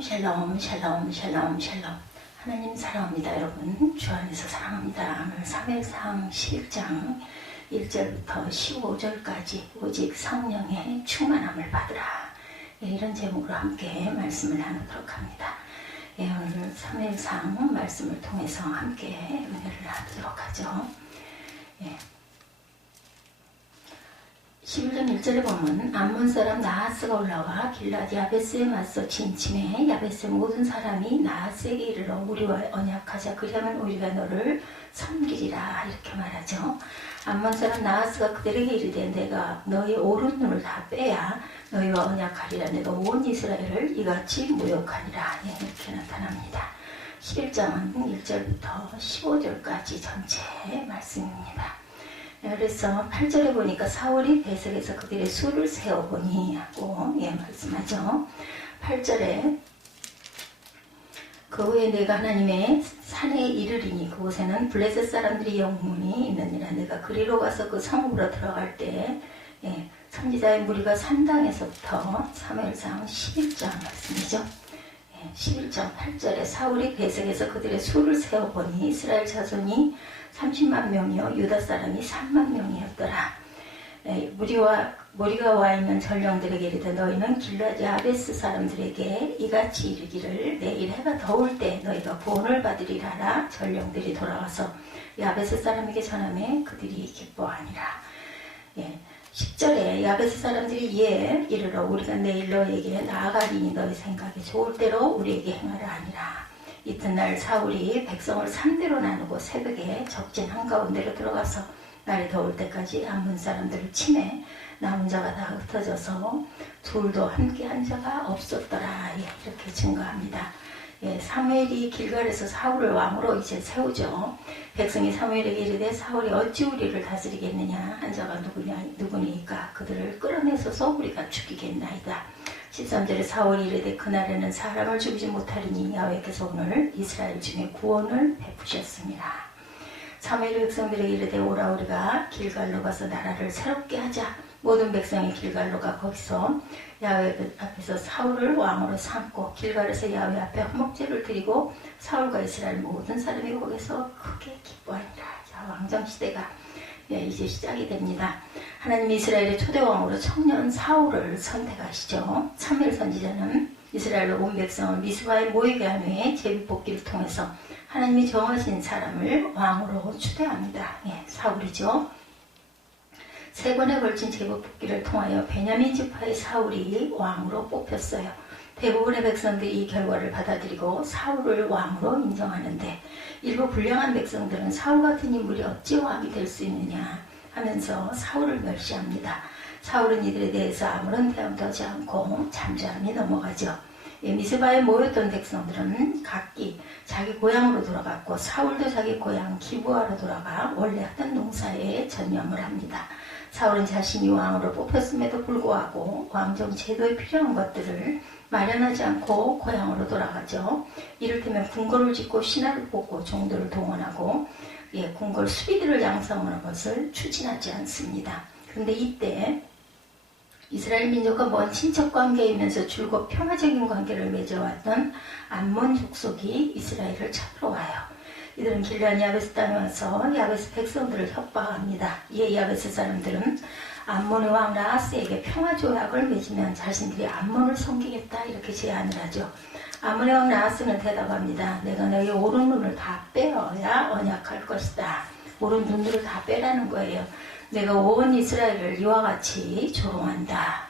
샬롬 샬롬 샬롬 샬롬. 하나님 사랑합니다. 여러분 주 안에서 사랑합니다. 오늘 사무엘상 11장 1절부터 15절까지 오직 성령의 충만함을 받으라, 이런 제목으로 함께 말씀을 나누도록 합니다. 오늘 사무엘상 말씀을 통해서 함께 은혜를 나누도록 하죠. 11장 1절에 보면 암몬 사람 나하스가 올라와 길라디 야베스에 맞서 진침해 야베스의 모든 사람이 나하스에게 이르러 우리와 언약하자, 그리하면 우리가 너를 섬기리라, 이렇게 말하죠. 암몬 사람 나하스가 그들에게 이르되 내가 너희 오른 눈을 다 빼야 너희와 언약하리라, 내가 온 이스라엘을 이같이 모욕하리라, 이렇게 나타납니다. 11장은 1절부터 15절까지 전체 말씀입니다. 그래서 8절에 보니까 사울이 배석에서 그들의 수를 세어보니 하고 말씀하죠. 8절에 그 후에 내가 하나님의 산에 이르리니 그곳에는 블레셋 사람들이 영문이 있느니라. 내가 그리로 가서 그 성읍으로 들어갈 때 선지자의 무리가 산당에서부터 사무엘상 11장 말씀이죠. 11장 8절에 사울이 배색에서 그들의 수를 세어보니 이스라엘 자손이 30만 명이요 유다 사람이 3만 명이었더라. 무리가 와 있는 전령들에게 이르되 너희는 길라디 야베스 사람들에게 이같이 이르기를 내일 해가 더울 때 너희가 구원을 받으리라. 전령들이 돌아와서 야베스 사람에게 전하매 그들이 기뻐하니라. 10절에 야베스 사람들이 이에 이르러 우리가 내일 너희에게 나아가리니 너희 생각에 좋을 대로 우리에게 행하라 하니라. 이튿날 사울이 백성을 3대로 나누고 새벽에 적진 한가운데로 들어가서 날이 더울 때까지 암몬 사람들을 치매 남은 자가 다 흩어져서 둘도 함께 한 자가 없었더라, 이렇게 증거합니다. 사무엘이 길갈에서 사울을 왕으로 이제 세우죠. 백성이 사무엘에게 이르되 사울이 어찌 우리를 다스리겠느냐, 한 자가 누구니까 그들을 끌어내서서 우리가 죽이겠나이다. 13절에 사울이 이르되 그날에는 사람을 죽이지 못하리니 야훼께서 오늘 이스라엘 중에 구원을 베푸셨습니다. 사무엘이 백성들에게 이르되 오라, 우리가 길갈로 가서 나라를 새롭게 하자. 모든 백성이 길갈로 가 거기서 야훼 앞에서 사울을 왕으로 삼고 길갈에서 야훼 앞에 화목제를 드리고 사울과 이스라엘 모든 사람이 거기서 크게 기뻐하니라. 왕정시대가 이제 시작이 됩니다. 하나님이 이스라엘의 초대왕으로 청년 사울을 선택하시죠. 사무엘 선지자는 이스라엘 온 백성을 미스바에 모이게 한 후에 제비뽑기를 통해서 하나님이 정하신 사람을 왕으로 추대합니다. 사울이죠. 3번에 걸친 제비뽑기를 통하여 베냐민 지파의 사울이 왕으로 뽑혔어요. 대부분의 백성들이 이 결과를 받아들이고 사울을 왕으로 인정하는데 일부 불량한 백성들은 사울 같은 인물이 어찌 왕이 될 수 있느냐 하면서 사울을 멸시합니다. 사울은 이들에 대해서 아무런 대응도 하지 않고 잠잠히 넘어가죠. 미스바에 모였던 백성들은 각기 자기 고향으로 돌아갔고 사울도 자기 고향 기브아로 돌아가 원래 하던 농사에 전념을 합니다. 사울은 자신이 왕으로 뽑혔음에도 불구하고 왕정 제도에 필요한 것들을 마련하지 않고 고향으로 돌아가죠. 이를테면 궁궐을 짓고 신하를 뽑고 종들을 동원하고 궁궐 수비들을 양성하는 것을 추진하지 않습니다. 그런데 이때 이스라엘 민족과 먼 친척 관계이면서 줄곧 평화적인 관계를 맺어왔던 암몬 족속이 이스라엘을 찾으러 와요. 이들은 길라디 야베스 땅에 와서 야베스 백성들을 협박합니다. 이에 야베스 사람들은 암몬의 왕 나하스에게 평화조약을 맺으면 자신들이 암몬을 섬기겠다, 이렇게 제안을 하죠. 암몬의 왕 나하스는 대답합니다. 내가 너희 오른 눈을 다 빼어야 언약할 것이다. 오른 눈을 다 빼라는 거예요. 내가 온 이스라엘을 이와 같이 조롱한다.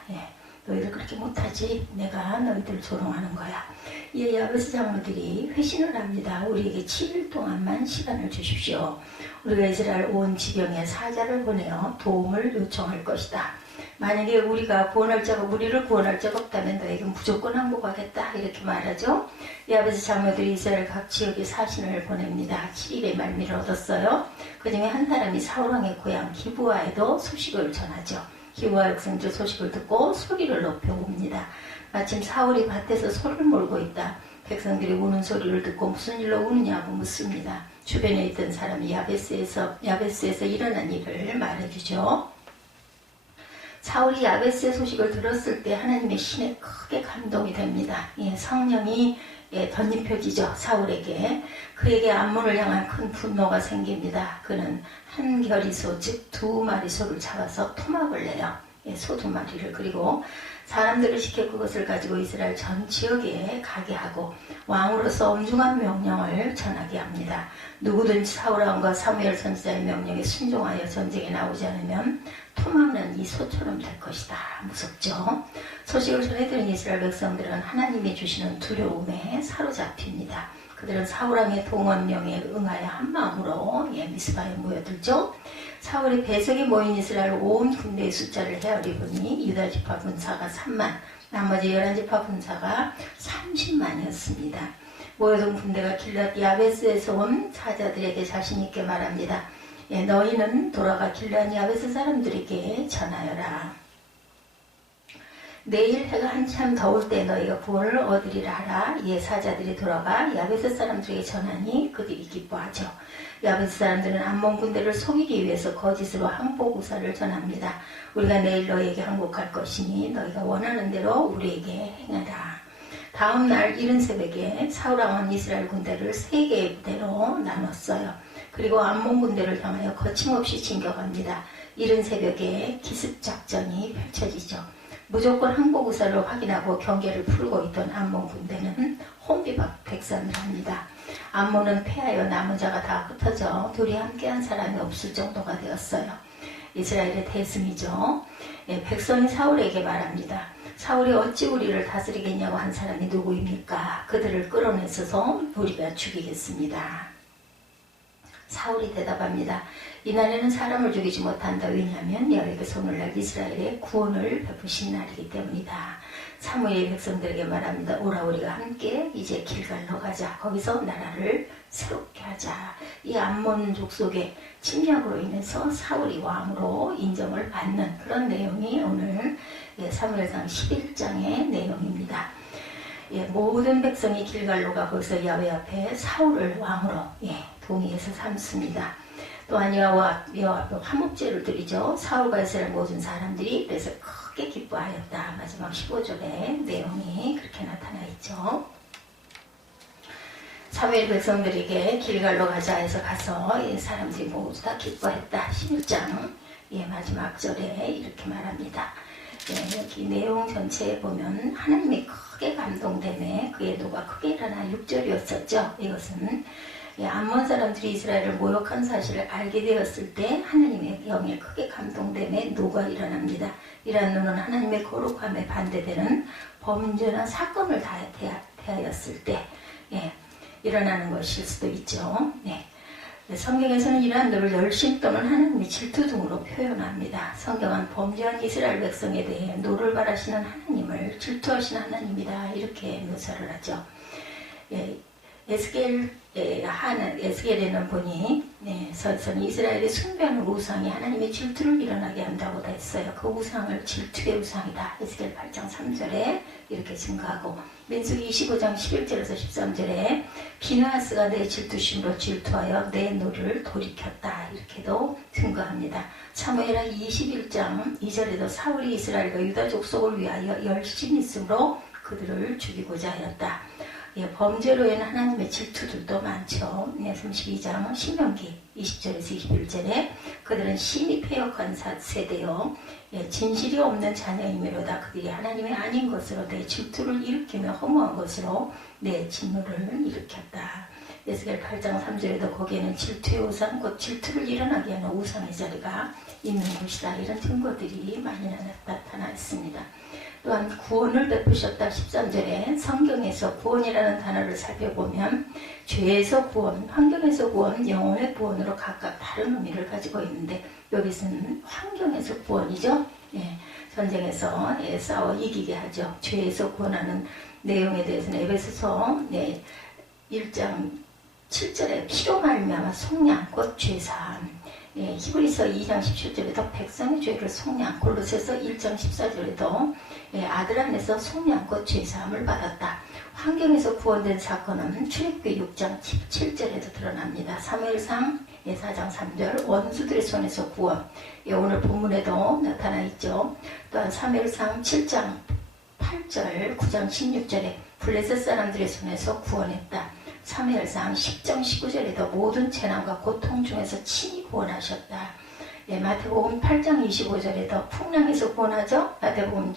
너희들 그렇게 못하지? 내가 너희들 조롱하는 거야. 이에 야베스 장로들이 회신을 합니다. 우리에게 7일 동안만 시간을 주십시오. 우리가 이스라엘 온 지경에 사자를 보내어 도움을 요청할 것이다. 만약에 우리를 구원할 자가 없다면 너에게 무조건 항복하겠다, 이렇게 말하죠. 야베스 장로들이 이스라엘 각 지역에 사신을 보냅니다. 7일의 말미를 얻었어요. 그 중에 한 사람이 사울왕의 고향 기브아에도 소식을 전하죠. 기브아 백성들 소식을 듣고 소리를 높여봅니다. 마침 사울이 밭에서 소를 몰고 있다. 백성들이 우는 소리를 듣고 무슨 일로 우느냐고 묻습니다. 주변에 있던 사람이 야베스에서 일어난 일을 말해주죠. 사울이 야베스의 소식을 들었을 때 하나님의 신에 크게 감동이 됩니다. 성령이 덧입혀지죠. 사울에게. 그에게 암몬을 향한 큰 분노가 생깁니다. 그는 한 겨리소 즉 2마리 소를 잡아서 토막을 내요. 소 2마리를. 그리고 사람들을 시켜 그것을 가지고 이스라엘 전 지역에 가게 하고 왕으로서 엄중한 명령을 전하게 합니다. 누구든지 사울 왕과 사무엘 선지자의 명령에 순종하여 전쟁에 나오지 않으면 토막난 이 소처럼 될 것이다. 무섭죠. 소식을 전해들은 이스라엘 백성들은 하나님이 주시는 두려움에 사로잡힙니다. 그들은 사울왕의 동원령에 응하여 한마음으로 미스바에 모여들죠. 사울이 배석에 모인 이스라엘 온 군대의 숫자를 헤아려 보니 유다 지파 군사가 3만, 나머지 11지파 군사가 30만이었습니다. 모여든 군대가 길랏 야베스에서 온 사자들에게 자신있게 말합니다. 너희는 돌아가 길랏 야베스 사람들에게 전하여라. 내일 해가 한참 더울 때 너희가 구원을 얻으리라 하라. 이에 사자들이 돌아가 야베스 사람들에게 전하니 그들이 기뻐하죠. 야베스 사람들은 암몬 군대를 속이기 위해서 거짓으로 항복 우사를 전합니다. 우리가 내일 너희에게 항복할 것이니 너희가 원하는 대로 우리에게 행하라. 다음 날 이른 새벽에 사울 왕은 이스라엘 군대를 3개의 부대로 나눴어요. 그리고 암몬 군대를 향하여 거침없이 진격합니다. 이른 새벽에 기습작전이 펼쳐지죠. 무조건 항복 우사를 확인하고 경계를 풀고 있던 암몬 군대는 혼비백산을 합니다. 암몬은 패하여 남은 자가 다 흩어져 둘이 함께한 사람이 없을 정도가 되었어요. 이스라엘의 대승이죠. 백성이 사울에게 말합니다. 사울이 어찌 우리를 다스리겠냐고 한 사람이 누구입니까? 그들을 끌어내서서 우리가 죽이겠습니다. 사울이 대답합니다. 이날에는 사람을 죽이지 못한다. 왜냐하면 여호와께서 오늘날 이스라엘의 구원을 베푸신 날이기 때문이다. 사무엘이 백성들에게 말합니다. 오라 우리가 함께 이제 길갈로 가자. 거기서 나라를 새롭게 하자. 이 암몬 족속의 침략으로 인해서 사울이 왕으로 인정을 받는 그런 내용이 오늘 사무엘상 11장의 내용입니다. 모든 백성이 길갈로 가 거기서 야훼 앞에 사울을 왕으로 동의해서 삼습니다. 또한 여호와 앞에 화목제를 드리죠. 사울과 이스라엘 모든 사람들이 그래서 크게 기뻐하였다. 마지막 15절에 내용이 그렇게 나타나 있죠. 사무엘 백성들에게 길갈로 가자 해서 가서 사람들이 모두 다 기뻐했다. 11장 마지막 절에 이렇게 말합니다. 여기 내용 전체에 보면 하나님이 크게 감동되네. 그의 노가 크게 일어나 6절이었었죠. 이것은 암몬 사람들이 이스라엘을 모욕한 사실을 알게 되었을 때 하나님의 영에 크게 감동됨에 노가 일어납니다. 이러한 노는 하나님의 거룩함에 반대되는 범죄나 사건을 대하였을 때 일어나는 것일 수도 있죠. 성경에서는 이러한 노를 열심 또는 하나님의 질투 등으로 표현합니다. 성경은 범죄한 이스라엘 백성에 대해 노를 바라시는 하나님을 질투하시는 하나님이다 이렇게 묘사를 하죠. 에스겔에는 보니 서서는 이스라엘의 숭배하는 우상이 하나님의 질투를 일어나게 한다고 했어요. 그 우상을 질투의 우상이다. 에스겔 8장 3절에 이렇게 증거하고 민수기 25장 11절에서 13절에 비느하스가 내 질투심으로 질투하여 내 노를 돌이켰다. 이렇게도 증거합니다. 사무엘하 21장 2절에도 사울이 이스라엘과 유다 족속을 위하여 열심히 있으므로 그들을 죽이고자 하였다. 범죄로 인한 하나님의 질투들도 많죠. 32장 신명기 20절에서 21절에 그들은 심히 패역한 세대요. 진실이 없는 자녀이므로다. 그들이 하나님의 아닌 것으로 내 질투를 일으키며 허무한 것으로 내 진노를 일으켰다. 에스겔 8장 3절에도 거기에는 질투의 우상, 곧 질투를 일어나게 하는 우상의 자리가 있는 곳이다. 이런 증거들이 많이 나타나 있습니다. 또한 구원을 베푸셨다. 13절에 성경에서 구원이라는 단어를 살펴보면 죄에서 구원, 환경에서 구원, 영혼의 구원으로 각각 다른 의미를 가지고 있는데 여기서는 환경에서 구원이죠. 전쟁에서 싸워 이기게 하죠. 죄에서 구원하는 내용에 대해서는 에베소서 1장 7절에 피로 말미암아 속량, 곧 죄사함. 히브리서 2장 17절에도 백성의 죄를 속량, 골로새서 1장 14절에도 아들 안에서 속량, 곧 죄사함을 받았다. 환경에서 구원된 사건은 출애굽기 6장 17절에도 드러납니다. 사무엘상 4장 3절 원수들의 손에서 구원, 오늘 본문에도 나타나 있죠. 또한 사무엘상 7장 8절 9장 16절에 블레셋 사람들의 손에서 구원했다. 사무엘상 10장 19절에도 모든 재난과 고통 중에서 친히 구원하셨다. 마태복음 8장 25절에도 풍랑에서 구원하죠. 마태복음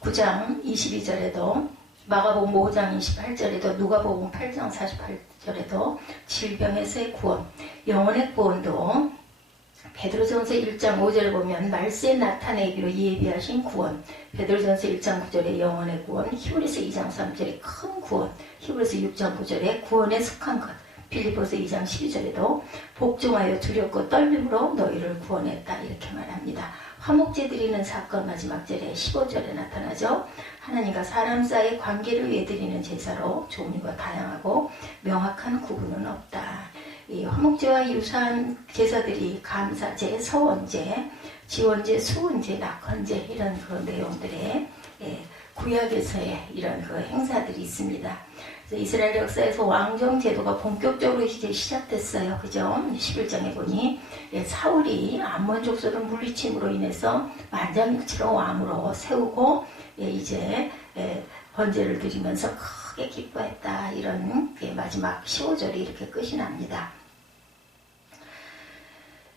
9장 22절에도 마가복음 5장 28절에도 누가복음 8장 48절에도 질병에서의 구원, 영혼의 구원도 베드로전서 1장 5절을 보면 말세에 나타내기로 예비하신 구원, 베드로전서 1장 9절에 영혼의 구원, 히브리서 2장 3절에 큰 구원, 히브리서 6장 9절에 구원에 속한 것, 빌립보서 2장 12절에도 복종하여 두렵고 떨림으로 너희를 구원했다 이렇게 말합니다. 화목제 드리는 사건 마지막 절에 15절에 나타나죠. 하나님과 사람 사이의 관계를 위해 드리는 제사로 종류가 다양하고 명확한 구분은 없다. 이 화목제와 유사한 제사들이 감사제, 서원제, 지원제, 수은제, 낙헌제 이런 그 내용들의 구약에서의 이런 그 행사들이 있습니다. 이스라엘 역사에서 왕정 제도가 본격적으로 이제 시작됐어요. 그죠? 11장에 보니 사울이 암몬 족속을 물리침으로 인해서 만장일치로 왕으로 세우고 이제 번제를 드리면서 크게 기뻐했다. 이런 마지막 15절이 이렇게 끝이 납니다.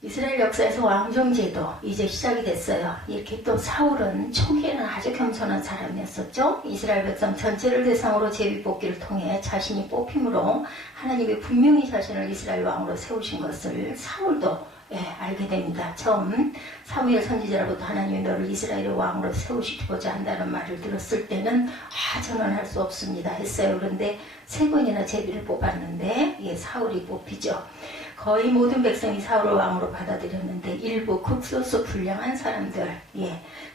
이스라엘 역사에서 왕정제도 이제 시작이 됐어요. 이렇게 또 사울은 초기에는 아주 겸손한 사람이었었죠. 이스라엘 백성 전체를 대상으로 제비뽑기를 통해 자신이 뽑힘으로 하나님이 분명히 자신을 이스라엘 왕으로 세우신 것을 사울도 알게 됩니다. 처음 사무엘 선지자로부터 하나님이 너를 이스라엘의 왕으로 세우시고자 한다는 말을 들었을 때는 저는 할 수 없습니다 했어요. 그런데 3번이나 제비를 뽑았는데 사울이 뽑히죠. 거의 모든 백성이 사울을 왕으로 받아들였는데 일부 극소수 불량한 사람들,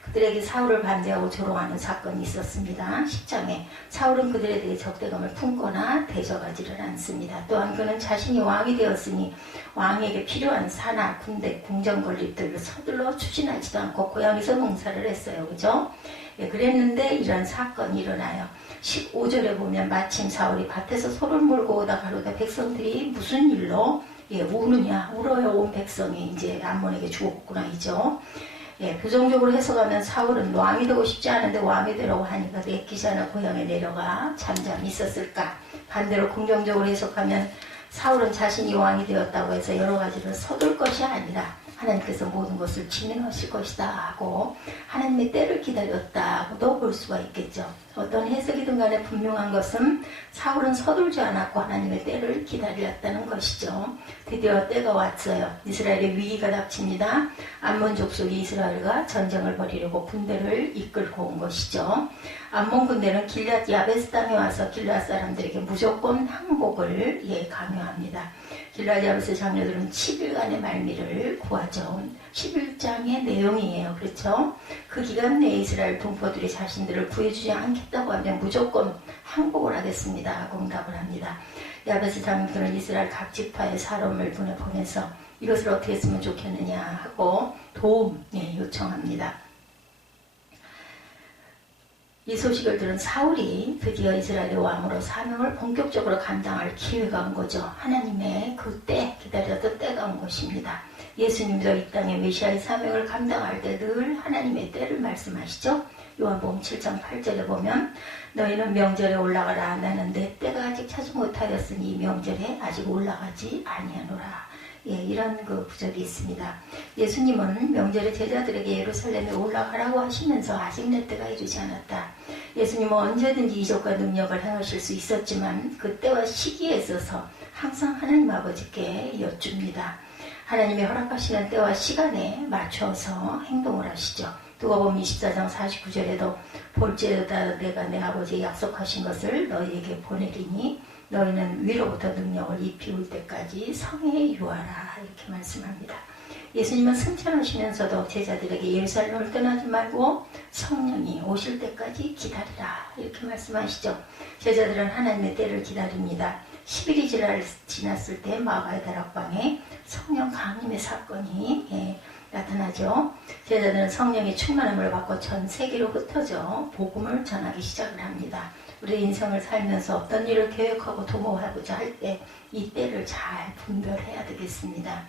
그들에게 사울을 반대하고 조롱하는 사건이 있었습니다. 10장에 사울은 그들에 대해 적대감을 품거나 대적하지를 않습니다. 또한 그는 자신이 왕이 되었으니 왕에게 필요한 산하, 군대, 궁정 건립들을 서둘러 추진하지도 않고 고향에서 농사를 했어요. 그죠? 그랬는데 이런 사건이 일어나요. 15절에 보면 마침 사울이 밭에서 소를 몰고 오다 가로다 백성들이 무슨 일로 우느냐, 울어요. 온 백성이 이제 암몬에게 죽었구나 이죠. 부정적으로 해석하면 사울은 왕이 되고 싶지 않은데 왕이 되라고 하니까 내키자나 고향에 내려가 잠잠히 있었을까. 반대로 긍정적으로 해석하면 사울은 자신이 왕이 되었다고 해서 여러 가지를 서둘 것이 아니라 하나님께서 모든 것을 진행하실 것이다 하고 하나님의 때를 기다렸다고도 볼 수가 있겠죠. 어떤 해석이든 간에 분명한 것은 사울은 서둘지 않았고 하나님의 때를 기다렸다는 것이죠. 드디어 때가 왔어요. 이스라엘의 위기가 닥칩니다. 암몬 족속이 이스라엘과 전쟁을 벌이려고 군대를 이끌고 온 것이죠. 암몬 군대는 길앗 야베스 땅에 와서 길앗 사람들에게 무조건 항복을 강요합니다. 길앗 야베스 장녀들은 10일간의 말미를 구하죠. 11장의 내용이에요. 그렇죠? 그 기간 내에 이스라엘 동포들이 자신들을 구해주지 않겠다고 하면 무조건 항복을 하겠습니다 하고 응답을 합니다. 야베스 장녀들은 이스라엘 각 지파의 사람을 보내보내서 이것을 어떻게 했으면 좋겠느냐 하고 도움 요청합니다. 이 소식을 들은 사울이 드디어 이스라엘의 왕으로 사명을 본격적으로 감당할 기회가 온 거죠. 하나님의 그때 기다렸던 때가 온 것입니다. 예수님도 이 땅에 메시아의 사명을 감당할 때 늘 하나님의 때를 말씀하시죠. 요한복음 7장 8절에 보면 너희는 명절에 올라가라. 나는 내 때가 아직 차지 못하였으니 이 명절에 아직 올라가지 아니하노라. 이런 그 구절이 있습니다. 예수님은 명절에 제자들에게 예루살렘에 올라가라고 하시면서 아직 내 때가 이르지 않았다. 예수님은 언제든지 이적과 능력을 행하실 수 있었지만 그때와 시기에 있어서 항상 하나님 아버지께 여쭙니다. 하나님이 허락하시는 때와 시간에 맞춰서 행동을 하시죠. 누가복음 24장 49절에도 볼지어다 내가 내 아버지의 약속하신 것을 너희에게 보내리니 너희는 위로부터 능력을 입히울 때까지 성에 유하라 이렇게 말씀합니다. 예수님은 승천하시면서도 제자들에게 예루살렘을 떠나지 말고 성령이 오실 때까지 기다리라 이렇게 말씀하시죠. 제자들은 하나님의 때를 기다립니다. 10일이 지났을 때 마가의 다락방에 성령 강림의 사건이 나타나죠. 제자들은 성령의 충만함을 받고 전 세계로 흩어져 복음을 전하기 시작을 합니다. 우리 인생을 살면서 어떤 일을 계획하고 도모하고자 할 때 이 때를 잘 분별해야 되겠습니다.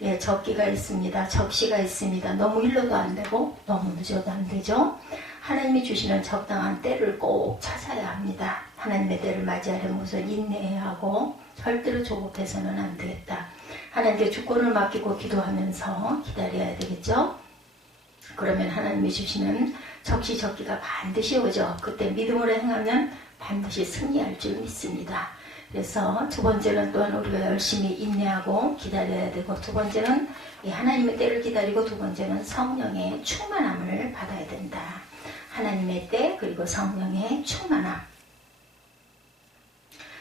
예, 적기가 있습니다. 적시가 있습니다. 너무 일러도 안 되고 너무 늦어도 안 되죠. 하나님이 주시는 적당한 때를 꼭 찾아야 합니다. 하나님의 때를 맞이하려면 우선 인내해야 하고 절대로 조급해서는 안 되겠다. 하나님께 주권을 맡기고 기도하면서 기다려야 되겠죠. 그러면 하나님이 주시는 적시적기가 반드시 오죠. 그때 믿음으로 행하면 반드시 승리할 줄 믿습니다. 그래서 두 번째는 또한 우리가 열심히 인내하고 기다려야 되고, 두 번째는 하나님의 때를 기다리고, 두 번째는 성령의 충만함을 받아야 된다. 하나님의 때 그리고 성령의 충만함.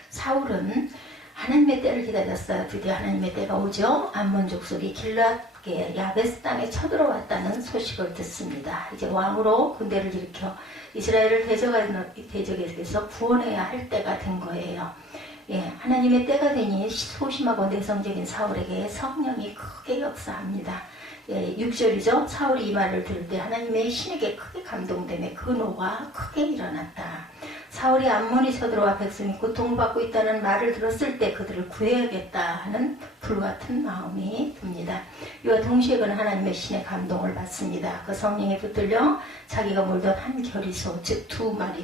사울은 하나님의 때를 기다렸어요. 드디어 하나님의 때가 오죠. 암몬 족속이 길앗게 야베스 땅에 쳐들어왔다는 소식을 듣습니다. 이제 왕으로 군대를 일으켜 이스라엘을 대적해서 구원해야 할 때가 된 거예요. 예, 하나님의 때가 되니 소심하고 내성적인 사울에게 성령이 크게 역사합니다. 예, 6절이죠. 사울이 이 말을 들을 때 하나님의 신에게 크게 감동되며 근호가 크게 일어났다. 사울이 암몬이 쳐들어와 백성이 고통받고 있다는 말을 들었을 때 그들을 구해야겠다 하는 불같은 마음이 듭니다. 이와 동시에 그는 하나님의 신의 감동을 받습니다. 그 성령에 붙들려 자기가 몰던 한 결의소, 즉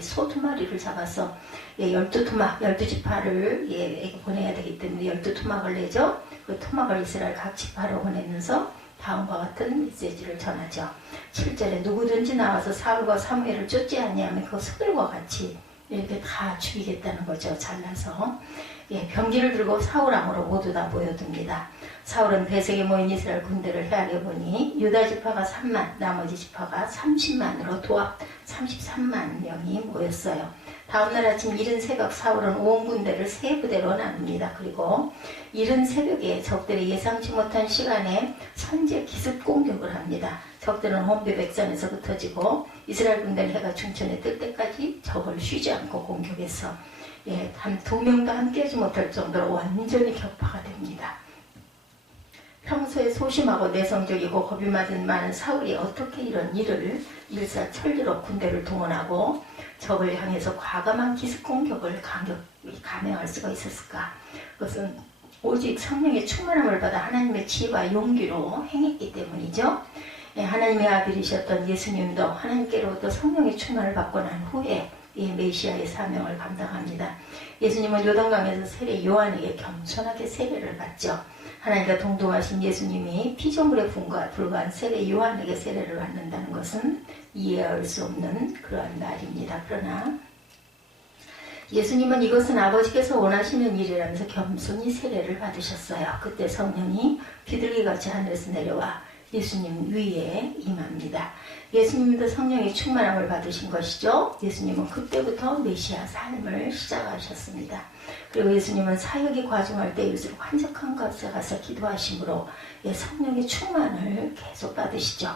소 두 마리를 잡아서 12토막, 12지파를 보내야 되기 때문에 12토막을 내죠. 그 토막을 이스라엘 각 지파로 보내면서 다음과 같은 메시지를 전하죠. 7절에 누구든지 나와서 사울과 사무엘을 쫓지 아니하면 그 소들과 같이 이렇게 다 죽이겠다는 거죠. 잘라서. 병기를 들고 사울왕으로 모두 다 모여듭니다. 사울은 배색에 모인 이스라엘 군대를 헤아려 보니 유다 지파가 3만, 나머지 지파가 30만으로 도합 33만 명이 모였어요. 다음날 아침 이른 새벽 사울은 온 군대를 세 부대로 나눕니다. 그리고 이른 새벽에 적들이 예상치 못한 시간에 선제 기습 공격을 합니다. 적들은 혼비백산에서 흩어지고 이스라엘 군대는 해가 중천에 뜰 때까지 적을 쉬지 않고 공격해서 단 2명도 함께하지 못할 정도로 완전히 격파가 됩니다. 평소에 소심하고 내성적이고 겁이 많은 사울이 어떻게 이런 일을 일사천리로 군대를 동원하고 적을 향해서 과감한 기습 공격을 감행할 수가 있었을까? 그것은 오직 성령의 충만함을 받아 하나님의 지혜와 용기로 행했기 때문이죠. 하나님의 아들이셨던 예수님도 하나님께로부터 성령의 충만을 받고 난 후에 메시아의 사명을 감당합니다. 예수님은 요단강에서 세례 요한에게 겸손하게 세례를 받죠. 하나님과 동등하신 예수님이 피조물의 불과한 세례 요한에게 세례를 받는다는 것은 이해할 수 없는 그러한 말입니다. 그러나 예수님은 이것은 아버지께서 원하시는 일이라면서 겸손히 세례를 받으셨어요. 그때 성령이 비둘기같이 하늘에서 내려와 예수님 위에 임합니다. 예수님도 성령의 충만함을 받으신 것이죠. 예수님은 그때부터 메시아 삶을 시작하셨습니다. 그리고 예수님은 사역이 과중할 때 이웃을 환적한 곳에 가서 기도하심으로 성령의 충만을 계속 받으시죠.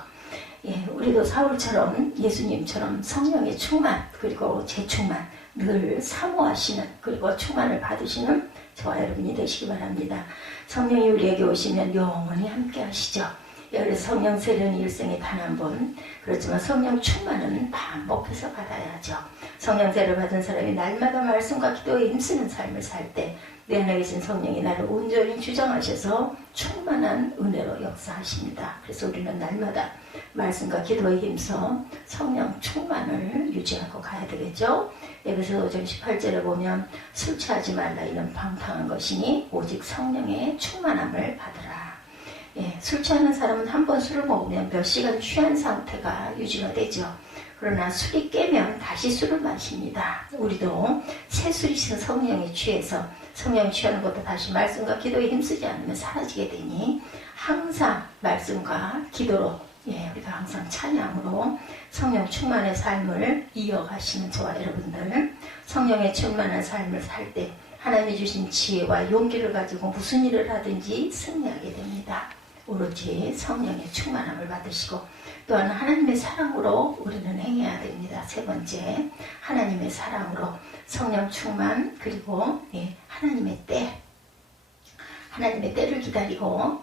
우리도 사울처럼 예수님처럼 성령의 충만 그리고 재충만 늘 사모하시는 그리고 충만을 받으시는 저와 여러분이 되시기 바랍니다. 성령이 우리에게 오시면 영원히 함께 하시죠. 그래서 성령 세례는 일생에 단 한 번, 그렇지만 성령 충만은 반복해서 받아야죠. 성령 세례를 받은 사람이 날마다 말씀과 기도에 힘쓰는 삶을 살 때 내 안에 계신 성령이 나를 온전히 주장하셔서 충만한 은혜로 역사하십니다. 그래서 우리는 날마다 말씀과 기도에 힘써 성령 충만을 유지하고 가야 되겠죠. 에베소 5장 18절에 보면 술 취하지 말라 이는 방탕한 것이니 오직 성령의 충만함을 받으라. 술 취하는 사람은 한 번 술을 먹으면 몇 시간 취한 상태가 유지가 되죠. 그러나 술이 깨면 다시 술을 마십니다. 우리도 새 술이신 성령에 취해서 성령이 취하는 것도 다시 말씀과 기도에 힘쓰지 않으면 사라지게 되니 항상 말씀과 기도로 우리가 항상 찬양으로 성령 충만의 삶을 이어가시는 저와 여러분들, 성령의 충만한 삶을 살 때 하나님이 주신 지혜와 용기를 가지고 무슨 일을 하든지 승리하게 됩니다. 오로지 성령의 충만함을 받으시고 또한 하나님의 사랑으로 우리는 행해야 됩니다. 세 번째, 하나님의 사랑으로 성령 충만 그리고 하나님의 때를 기다리고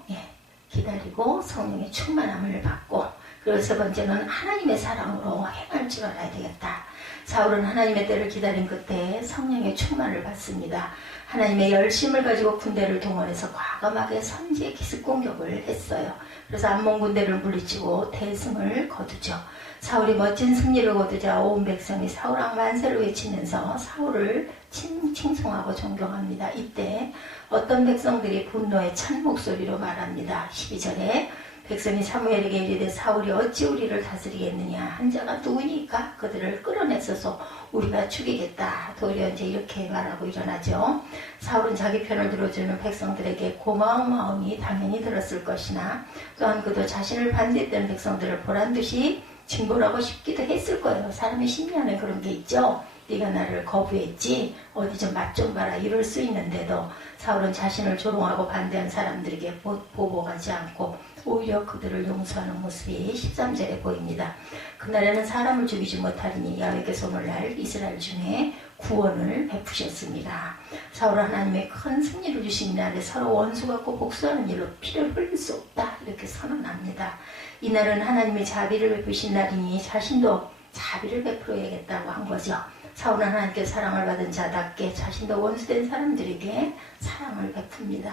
성령의 충만함을 받고 그리고 세 번째는 하나님의 사랑으로 행할 줄 알아야 되겠다. 사울은 하나님의 때를 기다린 끝에 성령의 충만을 받습니다. 하나님의 열심을 가지고 군대를 동원해서 과감하게 선지의 기습 공격을 했어요. 그래서 암몬 군대를 물리치고 대승을 거두죠. 사울이 멋진 승리를 거두자 온 백성이 사울왕 만세를 외치면서 사울을 칭송하고 존경합니다. 이때 어떤 백성들이 분노의 찬 목소리로 말합니다. 12절에 백성이 사무엘에게 이르되 사울이 어찌 우리를 다스리겠느냐, 한 자가 누구니까 그들을 끌어내서서 우리가 죽이겠다. 도리어 이제 이렇게 말하고 일어나죠. 사울은 자기 편을 들어주는 백성들에게 고마운 마음이 당연히 들었을 것이나 또한 그도 자신을 반대했던 백성들을 보란듯이 징벌하고 싶기도 했을 거예요. 사람의 심리 안에 그런 게 있죠. 네가 나를 거부했지, 어디 좀 맛 좀 봐라, 이럴 수 있는데도 사울은 자신을 조롱하고 반대한 사람들에게 보복하지 않고 오히려 그들을 용서하는 모습이 13절에 보입니다. 그날에는 사람을 죽이지 못하리니 야훼께서 오늘날 이스라엘 중에 구원을 베푸셨습니다. 사울은 하나님의 큰 승리를 주신 날에 서로 원수 같고 복수하는 일로 피를 흘릴 수 없다, 이렇게 선언합니다. 이날은 하나님의 자비를 베푸신 날이니 자신도 자비를 베풀어야겠다고 한 거죠. 사울은 하나님께 사랑을 받은 자답게 자신도 원수된 사람들에게 사랑을 베풉니다.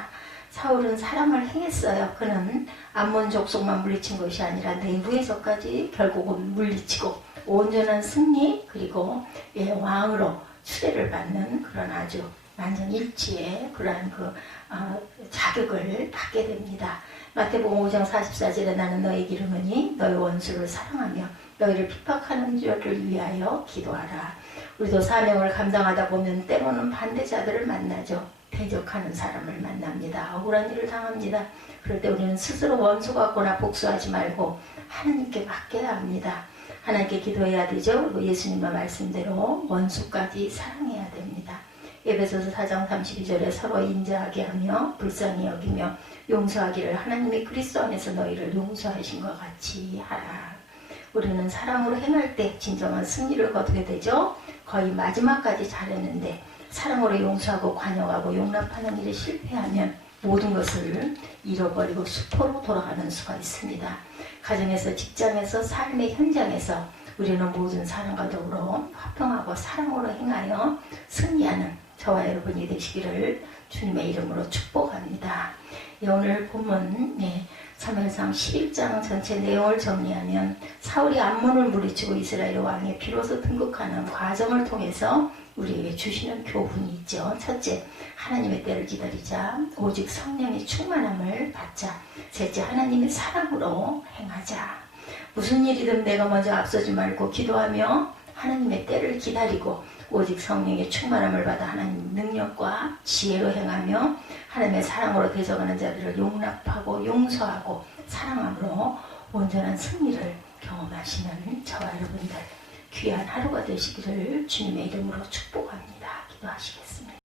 사울은 사랑을 행했어요. 그는 암몬 족속만 물리친 것이 아니라 내부에서까지 결국은 물리치고 온전한 승리, 그리고 왕으로 추대를 받는 그런 아주 만장일치의 그러한 자격을 받게 됩니다. 마태복음 5장 44절에 나는 너에게 이르노니 너희 원수를 사랑하며 너희를 핍박하는 자를 위하여 기도하라. 우리도 사명을 감당하다 보면 때로는 반대자들을 만나죠. 대적하는 사람을 만납니다. 억울한 일을 당합니다. 그럴 때 우리는 스스로 원수 같거나 복수하지 말고 하나님께 맡겨야 합니다. 하나님께 기도해야 되죠. 그리고 예수님의 말씀대로 원수까지 사랑해야 됩니다. 에베소서 4장 32절에 서로 인자하게 하며 불쌍히 여기며 용서하기를 하나님이 그리스도 안에서 너희를 용서하신 것 같이 하라. 우리는 사랑으로 행할 때 진정한 승리를 거두게 되죠. 거의 마지막까지 잘했는데 사랑으로 용서하고 관용하고 용납하는 일에 실패하면 모든 것을 잃어버리고 수포로 돌아가는 수가 있습니다. 가정에서, 직장에서, 삶의 현장에서 우리는 모든 사람과 더불어 화평하고 사랑으로 행하여 승리하는 저와 여러분이 되시기를 주님의 이름으로 축복합니다. 오늘 본문 사무엘상 11장 전체 내용을 정리하면 사울이 암몬을 물리치고 이스라엘 왕에 비로소 등극하는 과정을 통해서 우리에게 주시는 교훈이 있죠. 첫째, 하나님의 때를 기다리자. 오직 성령의 충만함을 받자. 셋째, 하나님의 사랑으로 행하자. 무슨 일이든 내가 먼저 앞서지 말고 기도하며 하나님의 때를 기다리고 오직 성령의 충만함을 받아 하나님 능력과 지혜로 행하며 하나님의 사랑으로 대적하는 자들을 용납하고 용서하고 사랑함으로 온전한 승리를 경험하시는 저와 여러분들 귀한 하루가 되시기를 주님의 이름으로 축복합니다. 기도하시겠습니다.